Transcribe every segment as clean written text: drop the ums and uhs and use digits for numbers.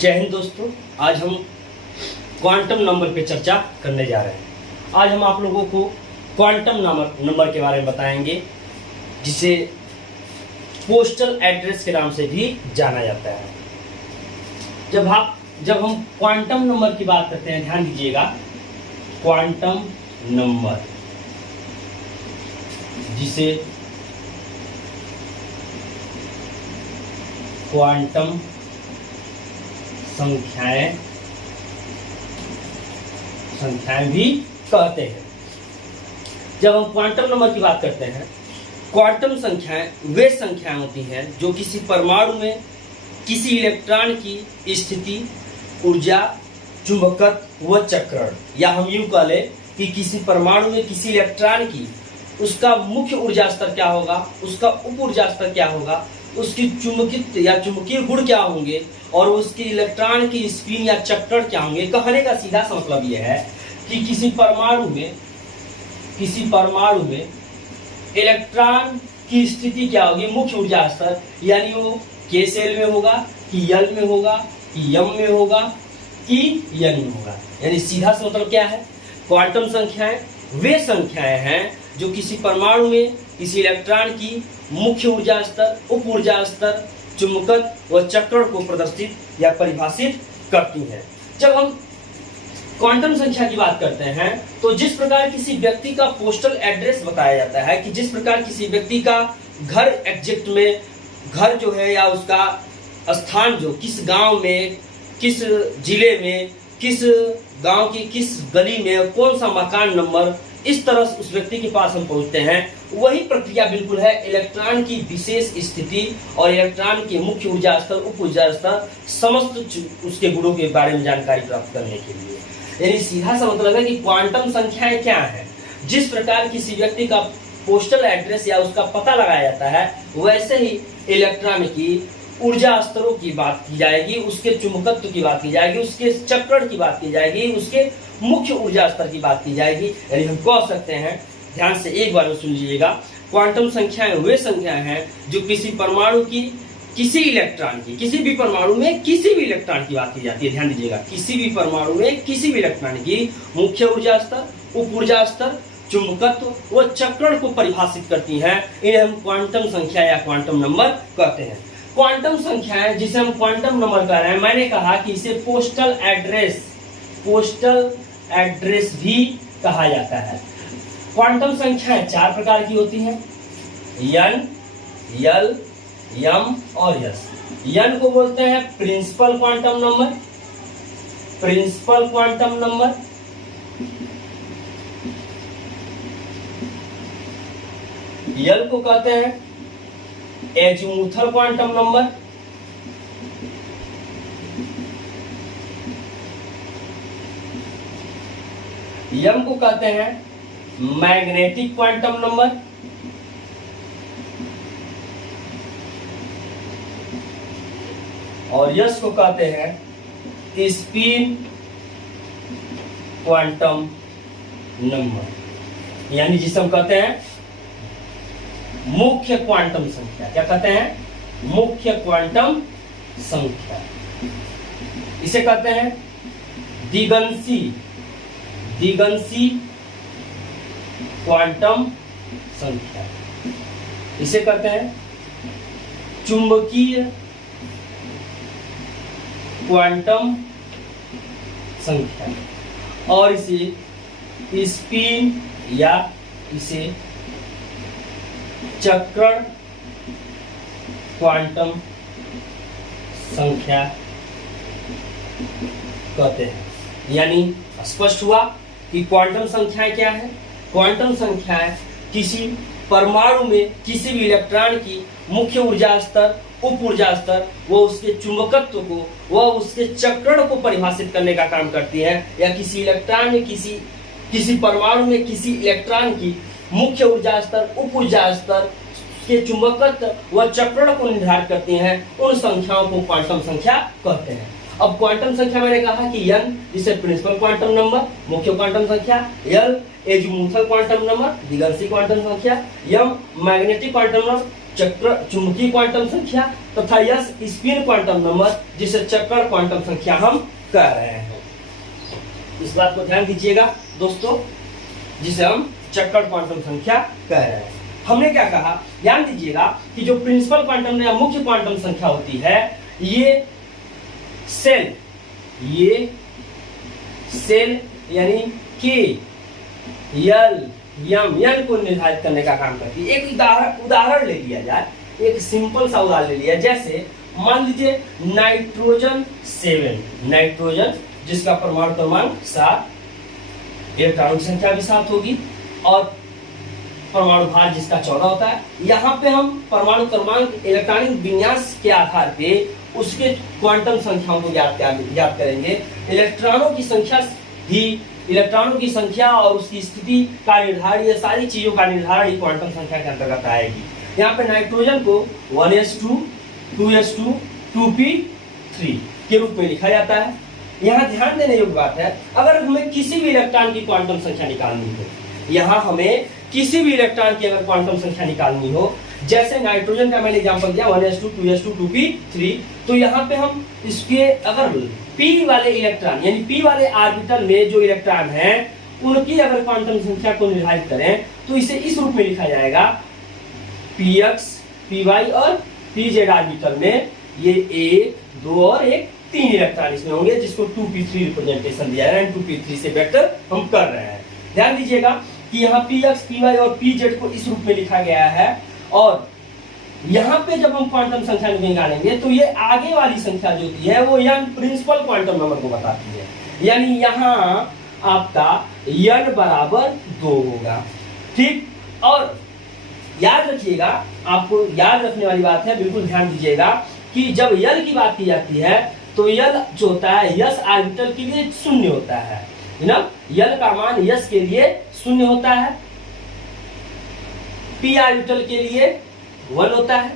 जय हिंद दोस्तों। आज हम क्वांटम नंबर पे चर्चा करने जा रहे हैं। आज हम आप लोगों को क्वांटम नंबर के बारे में बताएंगे, जिसे पोस्टल एड्रेस के नाम से भी जाना जाता है। जब हम क्वांटम नंबर की बात करते हैं, ध्यान दीजिएगा, क्वांटम नंबर जिसे क्वांटम संख्याएं भी कहते हैं। जब हम क्वांटम नंबर की बात करते हैं, क्वांटम संख्याएं वे संख्याएं होती हैं जो किसी परमाणु में किसी इलेक्ट्रॉन की स्थिति, ऊर्जा, चुंबकत्व व चक्रण, या हम यूं कह लें कि किसी परमाणु में किसी इलेक्ट्रॉन की उसका मुख्य ऊर्जा स्तर क्या होगा, उसका उप ऊर्जा स्तर क्या होगा, उसकी चुंबकित्व या चुंबकीय गुण क्या होंगे और उसकी इलेक्ट्रॉन की स्पिन या चक्रण क्या होंगे। कहने का सीधा सा मतलब यह है कि किसी परमाणु में इलेक्ट्रॉन की स्थिति क्या होगी, मुख्य ऊर्जा स्तर, यानी वो के सेल में होगा कि यल में होगा कि यम में होगा कि यन में होगा। यानी सीधा सा मतलब क्या है, क्वांटम संख्याएं वे संख्याएं हैं जो किसी परमाणु में किसी इलेक्ट्रॉन की मुख्य ऊर्जा स्तर, उप ऊर्जा स्तर, चुंबकत्व व चक्रण को प्रदर्शित या परिभाषित करती हैं। जब हम क्वांटम संख्या की बात करते हैं तो जिस प्रकार किसी व्यक्ति का पोस्टल एड्रेस बताया जाता है, कि जिस प्रकार किसी व्यक्ति का घर एग्जैक्ट में, घर जो है या उसका स्थान जो किस गांव में, किस जिले में, किस गांव की किस गली में कौन सा मकान नंबर, इस तरह से उस व्यक्ति के पास हम पहुंचते हैं, वही प्रक्रिया बिल्कुल है इलेक्ट्रॉन की विशेष स्थिति और इलेक्ट्रॉन के मुख्य ऊर्जा स्तर, उप ऊर्जा स्तर, समस्त उसके गुणों के बारे में जानकारी प्राप्त करने के लिए। यानी सीधा सा मतलब है कि क्वांटम संख्याएं क्या है। जिस प्रकार किसी व्यक्ति का पोस्टल एड्रेस या उसका पता लगाया जाता है, वैसे ही इलेक्ट्रॉन की ऊर्जा स्तरों की बात की जाएगी, उसके चुंबकत्व की बात की जाएगी, उसके चक्रण की बात की जाएगी, उसके मुख्य ऊर्जा स्तर की बात की जाएगी। यानी हम कह सकते हैं, ध्यान से एक बार सुन लीजिएगा, क्वांटम संख्याएं वे संख्याएं हैं जो किसी परमाणु की किसी इलेक्ट्रॉन की, किसी भी परमाणु में किसी भी इलेक्ट्रॉन की बात की जाती है। ध्यान दीजिएगा, किसी भी परमाणु में किसी भी इलेक्ट्रॉन की मुख्य ऊर्जा स्तर, उप ऊर्जा स्तर, चुंबकत्व व चक्रण को परिभाषित करती हैं। इन्हें हम क्वांटम संख्या या क्वांटम नंबर कहते हैं। क्वांटम संख्याएं जिसे हम क्वांटम नंबर कह रहे हैं, मैंने कहा कि इसे पोस्टल एड्रेस भी कहा जाता है। क्वांटम संख्याएं चार प्रकार की होती हैं, यन, यल, यम और यस। यन को बोलते हैं प्रिंसिपल क्वांटम नंबर, यल को कहते हैं एजीमुथल क्वांटम नंबर, यम को कहते हैं मैग्नेटिक क्वांटम नंबर, और यस को कहते हैं स्पिन क्वांटम नंबर। यानी जिसे हम कहते हैं मुख्य क्वांटम संख्या। क्या कहते हैं? मुख्य क्वांटम संख्या। इसे कहते हैं दिगंशी क्वांटम संख्या। इसे कहते हैं चुंबकीय क्वांटम संख्या, और इसे स्पिन या इसे चक्रण क्वांटम संख्या कहते हैं। यानी स्पष्ट हुआ कि क्वांटम संख्याएं क्या है। क्वांटम संख्याएं किसी परमाणु में किसी भी इलेक्ट्रॉन की मुख्य ऊर्जा स्तर, उप ऊर्जा स्तर, वो उसके चुंबकत्व को, वह उसके चक्रण को परिभाषित करने का काम करती है, या किसी इलेक्ट्रॉन में किसी परमाणु में किसी इलेक्ट्रॉन की मुख्य ऊर्जा स्तर, उप ऊर्जा स्तर के चुंबकत्व व चक्रण को निर्धारित करती हैं। उन संख्याओं को क्वांटम संख्या कहते हैं। अब क्वांटम संख्या मैंने कहा कि यन जिसे प्रिंसिपल क्वांटम नंबर, मुख्य क्वांटम संख्या, यल एजीमुथल क्वांटम नंबर, दिगंशी क्वांटम संख्या, यम मैग्नेटिक क्वांटम नंबर, चक्र चुंबकीय क्वांटम संख्या तथा यस स्पिन क्वांटम नंबर जिसे चक्र क्वांटम संख्या हम कह रहे हैं। इस बात को ध्यान दीजिएगा दोस्तों, जिसे हम चक्र क्वांटम संख्या कह रहे हैं। हमने क्या कहा, ध्यान दीजिएगा कि जो प्रिंसिपल क्वांटम या मुख्य क्वांटम संख्या होती है, ये सेल यानी के यल यम यन को निर्धारित करने का काम करती है। एक उदाहरण ले लिया जाए, एक सिंपल सा उदाहरण ले लिया, जैसे मान लीजिए नाइट्रोजन 7, नाइट्रोजन जिसका परमाणु क्रमांक 7, इलेक्ट्रॉनों की संख्या भी 7 होगी और परमाणु भार जिसका 14 होता है। यहाँ पे हम परमाणु क्रमांक इलेक्ट्रॉनिक विन्यास के आधार पे उसके क्वांटम संख्याओं को ज्ञात करेंगे। इलेक्ट्रॉनों की संख्या और उसकी स्थिति का निर्धारण, ये सारी चीजों का निर्धारण क्वांटम संख्या के अंतर्गत आएगी। यहाँ पे नाइट्रोजन को 1s2, 2s2, 2p3 के रूप में लिखा जाता है। यहाँ ध्यान देने योग्य बात है, अगर हमें किसी भी इलेक्ट्रॉन की क्वांटम संख्या निकालनी हो, यहाँ हमें किसी भी इलेक्ट्रॉन की अगर क्वांटम संख्या निकालनी हो, जैसे नाइट्रोजन का मैंने एग्जांपल दिया 1s2, 2s2, 2p3, तो यहाँ पे हम इसके अगर p वाले इलेक्ट्रॉन यानी p वाले ऑर्बिटल में जो इलेक्ट्रॉन हैं उनकी अगर क्वांटम संख्या को निर्धारित करें तो इसे इस रूप में लिखा जाएगा, px, py और pz ऑर्बिटल में ये 1, 2 और 3 इलेक्ट्रॉन इसमें होंगे, जिसको 2p3 रिप्रेजेंटेशन दिया है। 2p3 से वेक्टर हम कर रहे हैं। ध्यान दीजिएगा कि यहाँ px, py और pz को इस रूप में लिखा गया है और यहाँ पे जब हम क्वांटम संख्या निकालेंगे तो ये आगे वाली संख्या जो होती है वो n प्रिंसिपल क्वांटम नंबर को बताती है, यानी यहाँ आपका n बराबर 2 होगा। ठीक, और याद रखिएगा, आपको याद रखने वाली बात है, बिल्कुल ध्यान दीजिएगा कि जब यल की बात की जाती है तो यल जो होता है यस ऑर्बिटल के लिए 0 होता है ना, यल का मान यस के लिए 0 होता है, p ऑर्बिटल के लिए 1 होता है,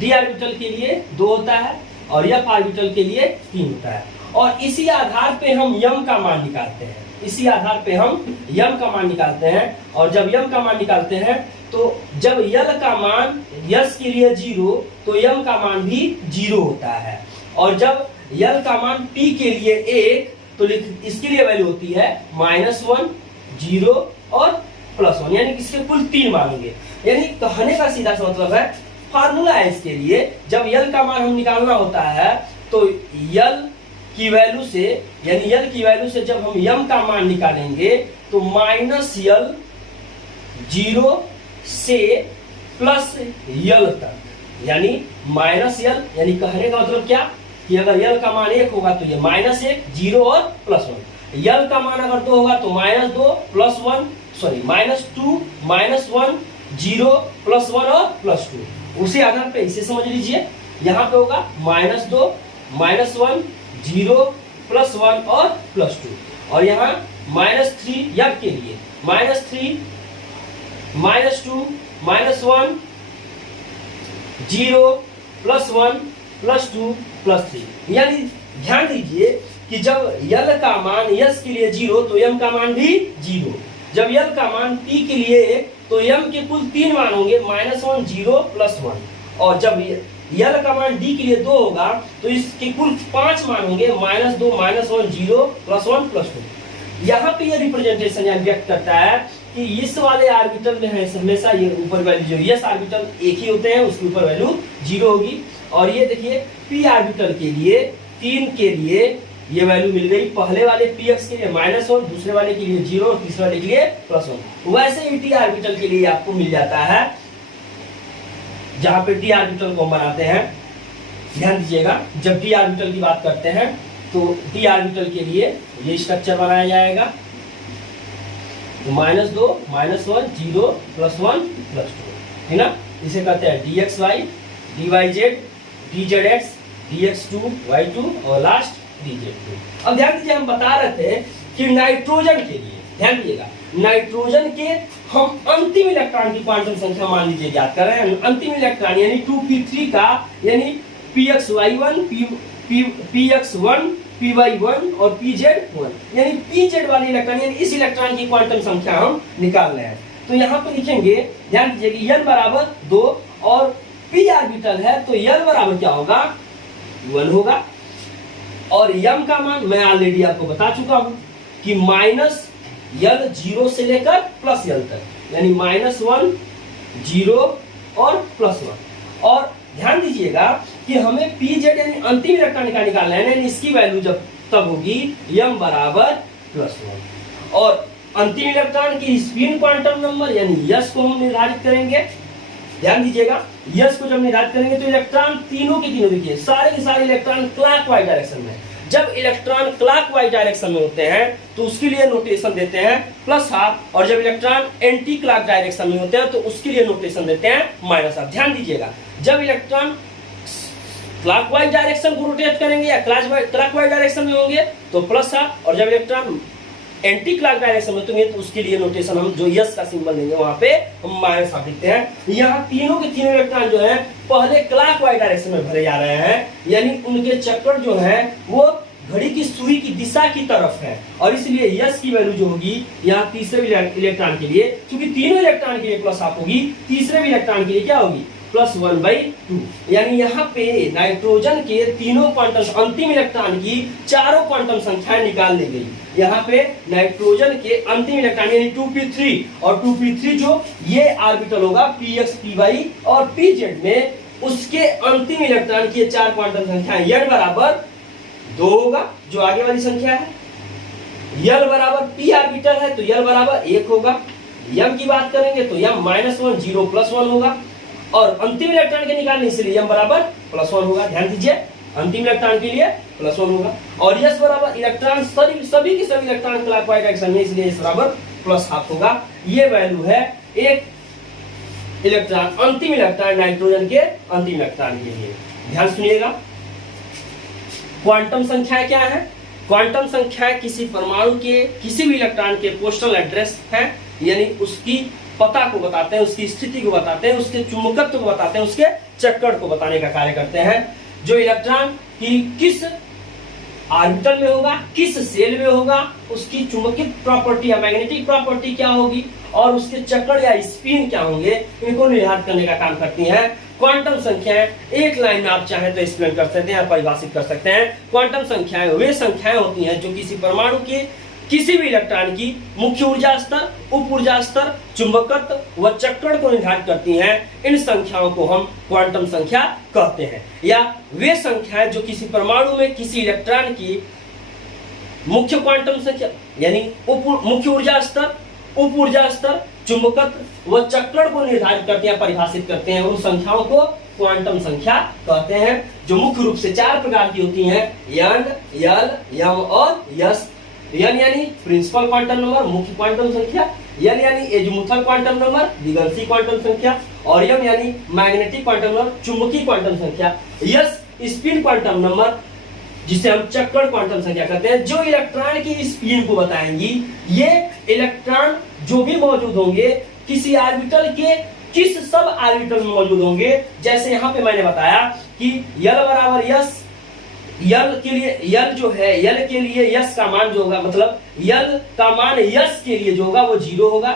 d ऑर्बिटल के लिए 2 होता है और f ऑर्बिटल के लिए 3 होता है। और इसी आधार पे हम यम का मान निकालते हैं, इसी आधार पे हम यम का मान निकालते हैं। और जब यम का मान निकालते हैं तो जब यल का मान यस के लिए 0 तो यम का मान भी 0 होता है, और जब यल का मान p के लिए 1 तो इसके लिए वैल्यू होती है -1, 0 और +1, यानी इसके कुल 3 मान होंगे। यानी कहने का सीधा सा मतलब है, फार्मूला है इसके लिए, जब यल का मान हम निकालना होता है तो यल की वैल्यू से, यानी यल की वैल्यू से जब हम यम का मान निकालेंगे तो -यल 0 से +यल तक, यानी -यल, यानी कहने का मतलब क्या कि अगर यल का मान 1 होगा तो ये -1, 0 और +1, यल का मान अगर 2 होगा तो -2, +1, सॉरी -2, -1, 0, +1 और +2। उसी आधार पे इसे समझ लीजिए, यहाँ पे होगा -2, -1, 0, +1 और +2, और यहाँ -3 यब के लिए -3, -2, -1, 0, +1, +2, +3। यानी ध्यान दीजिए कि जब यल का मान यस के लिए 0 तो यम का मान भी 0, जब यल का मान p के लिए 1 तो यम के कुल 3 मान होंगे, -1, 0, +1, और जब यल का मान d के लिए 2 होगा तो इसके कुल 5 मान होंगे, -2, -1, 0, +1, +2। यहाँ पे ये रिप्रेजेंटेशन यानी व्यक्त करता है कि इस वाले ऑर्बिटल में है हमेशा ये ऊपर वैल्यू जो यस ऑर्बिटल एक ही होते हैं, उसके ऊपर वैल्यू 0 होगी। और ये देखिए p ऑर्बिटल के लिए 3 के लिए ये वैल्यू मिल गई, पहले वाले px के लिए -1, दूसरे वाले के लिए 0 और तीसरे वाले के लिए +1। वैसे ही t ऑर्बिटल के लिए आपको मिल जाता है, जहां पे t ऑर्बिटल को हम बनाते हैं। ध्यान दीजिएगा, जब t ऑर्बिटल की बात करते हैं तो t ऑर्बिटल के लिए ये स्ट्रक्चर बनाया जाएगा, -2, -1, 0, +1, +2, है ना। इसे कहते हैं dxy, dyz, dzx, dx2, y2 और लास्ट dz2। अब ध्यान दीजिए, हम बता रहे थे कि नाइट्रोजन के लिए, ध्यान दीजिएगा, नाइट्रोजन के हम अंतिम इलेक्ट्रॉन की क्वांटम संख्या मान लीजिए ज्ञात कर रहे हैं। अंतिम इलेक्ट्रॉन यानी 2p3 का, यानी pxy1, px1, py1 और pz1, यानी pz वाले इलेक्ट्रॉन, यानी इस इलेक्ट्रॉन की क्वांटम संख्या हम निकाल रहे हैं। तो यहाँ पे लिखेंगे, ध्यान दीजिए कि n बराबर 2 और पी ऑर्बिटल है तो यल बराबर क्या होगा 1 होगा। और यम का मान मैं ऑलरेडी आपको बता चुका हूं कि माइनस यल 0 से लेकर प्लस यल तक, यानी -1 0 और +1। और ध्यान दीजिएगा कि हमें पी जेड यानी अंतिम इलेक्ट्रॉन का निकालना है, यानी इसकी वैल्यू जब तब होगी यम बराबर +1। और अंतिम इलेक्ट्रॉन की स्पिन क्वांटम नंबर यानी यस को हम निर्धारित करेंगे। ध्यान दीजिएगा, यस को जब निर्धारित करेंगे तो इलेक्ट्रॉन तीनों के तीनों, देखिए सारे के सारे इलेक्ट्रॉन क्लॉकवाइज डायरेक्शन में। जब इलेक्ट्रॉन क्लॉकवाइज डायरेक्शन में होते हैं तो उसके लिए नोटेशन देते हैं +12, और जब इलेक्ट्रॉन एंटी क्लॉक डायरेक्शन में होते हैं तो उसके लिए नोटेशन देते हैं -12। ध्यान दीजिएगा, जब इलेक्ट्रॉन क्लॉकवाइज डायरेक्शन को रोटेट करेंगे या क्लॉकवाइज डायरेक्शन में होंगे तो +12, और जब इलेक्ट्रॉन एंटी क्लॉक डायरेक्शन में होंगे तो उसके लिए नोटेशन हम जो यस का सिंबल देंगे वहां पे हम -12 लिखते हैं। यहाँ तीनों के तीनों इलेक्ट्रॉन जो है पहले क्लॉकवाइज डायरेक्शन में भरे जा रहे हैं, यानी उनके चक्कर जो है वो घड़ी की सुई की दिशा की तरफ है, और इसलिए यस की वैल्यू जो होगी यहाँ तीसरे इलेक्ट्रॉन के लिए, क्योंकि तीनों इलेक्ट्रॉन के लिए +12 होगी, तीसरे भी इलेक्ट्रॉन के लिए क्या होगी +1/2। यानी यहाँ पे नाइट्रोजन के तीनों क्वांटम अंतिम इलेक्ट्रॉन की चारों क्वांटम संख्याएं निकाल ली गई। यहाँ पे नाइट्रोजन के अंतिम इलेक्ट्रॉन यानी 2p3, और 2p3 जो ये ऑर्बिटल होगा px py और pz में, उसके अंतिम इलेक्ट्रॉन की चार क्वांटम संख्याएं n बराबर 2 होगा, जो आगे वाली संख्या है। यल बराबर p ऑर्बिटल है तो यल बराबर 1 होगा। यम की बात करेंगे तो यम -1 0 +1 होगा, और अंतिम इलेक्ट्रॉन के निकालने इसलिए यम बराबर +1 होगा। ध्यान दीजिए, अंतिम इलेक्ट्रॉन के लिए +1 होगा। और यस बराबर इलेक्ट्रॉन सभी के सभी इलेक्ट्रॉन क्लॉकवाइज डायरेक्शन में, इसलिए यस बराबर +12 होगा। ये वैल्यू है एक इलेक्ट्रॉन, अंतिम इलेक्ट्रॉन नाइट्रोजन के अंतिम इलेक्ट्रॉन के लिए। ध्यान सुनिएगा, क्वांटम संख्या क्या है? क्वांटम संख्या किसी परमाणु के किसी भी इलेक्ट्रॉन के पोस्टल एड्रेस है, यानी उसकी पता को बताते हैं, उसकी स्थिति को बताते हैं, उसके चुंबकत्व को बताते हैं, उसके चक्कर को बताने का कार्य करते हैं। जो इलेक्ट्रॉन की किस ऑर्बिटल में होगा, किस सेल में होगा, उसकी चुंबकीय प्रॉपर्टी या मैग्नेटिक प्रॉपर्टी क्या होगी, और उसके चक्कर या स्पिन क्या होंगे, इनको निर्धारित करने का काम करती हैं क्वांटम संख्याएं। एक लाइन में आप चाहें तो एक्सप्लेन कर सकते हैं, परिभाषित कर सकते हैं। क्वांटम संख्याएं वे संख्याएं होती हैं जो किसी परमाणु के किसी भी इलेक्ट्रॉन की मुख्य ऊर्जा स्तर, उप ऊर्जा स्तर, चुंबकत्व व चक्कर को निर्धारित करती हैं। इन संख्याओं को हम क्वांटम संख्या कहते हैं। या वे संख्याएं जो किसी परमाणु में किसी इलेक्ट्रॉन की मुख्य क्वांटम संख्या यानी मुख्य ऊर्जा स्तर, उप ऊर्जा स्तर, चुंबकत्व व चक्कर को निर्धारित करते हैं, परिभाषित करते हैं, उन संख्याओं को क्वांटम संख्या कहते हैं, जो मुख्य रूप से 4 प्रकार की होती हैं: n, l, m और s। n यानी प्रिंसिपल क्वांटम नंबर, मुख्य क्वांटम संख्या, l यानी एजीमुथल क्वांटम नंबर, दिगंशी क्वांटम संख्या, और m यानी मैग्नेटिक क्वांटम नंबर, चुंबकीय क्वांटम संख्या, s स्पिन क्वांटम नंबर, जिसे हम चक्कर क्वांटम संख्या कहते हैं, जो इलेक्ट्रॉन की स्पिन को बताएंगी। ये इलेक्ट्रॉन जो भी मौजूद होंगे किसी ऑर्बिटल के किस सब ऑर्बिटल में मौजूद होंगे, जैसे यहाँ पे मैंने बताया कि यल बराबर यस, यल के लिए यल जो है, यल के लिए यस का मान जो होगा, मतलब यल का मान यस के लिए जो होगा वो 0 होगा,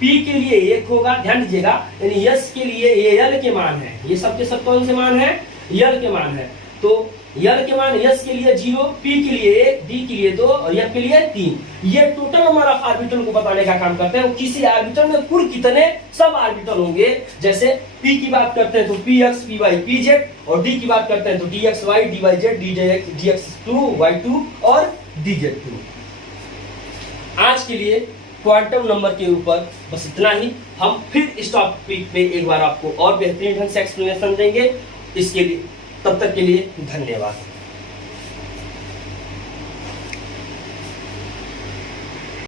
पी के लिए 1 होगा। ध्यान दीजिएगा, यानी यस के लिए ये यल के मान है, ये सबके सब कौन से मान है? यल के मान है। तो यल के मान यस के लिए 0, पी के लिए 1, डी के लिए 2 और एफ के लिए 3। ये टोटल नंबर ऑफ ऑर्बिटल को बताने का काम करते हैं। किसी ऑर्बिटल में कुल कितने सब ऑर्बिटल होंगे, जैसे पी की बात करते हैं तो P X, P Y, P Z, और डी की बात करते हैं तो D X Y, D Y Z, D X 2, Y 2 और डी जेड 2। आज के लिए क्वांटम नंबर के ऊपर बस इतना ही। हम फिर इस टॉपिक पे एक बार आपको और बेहतरीन ढंग से एक्सप्लेनेशन देंगे। इसके लिए तब तक के लिए धन्यवाद।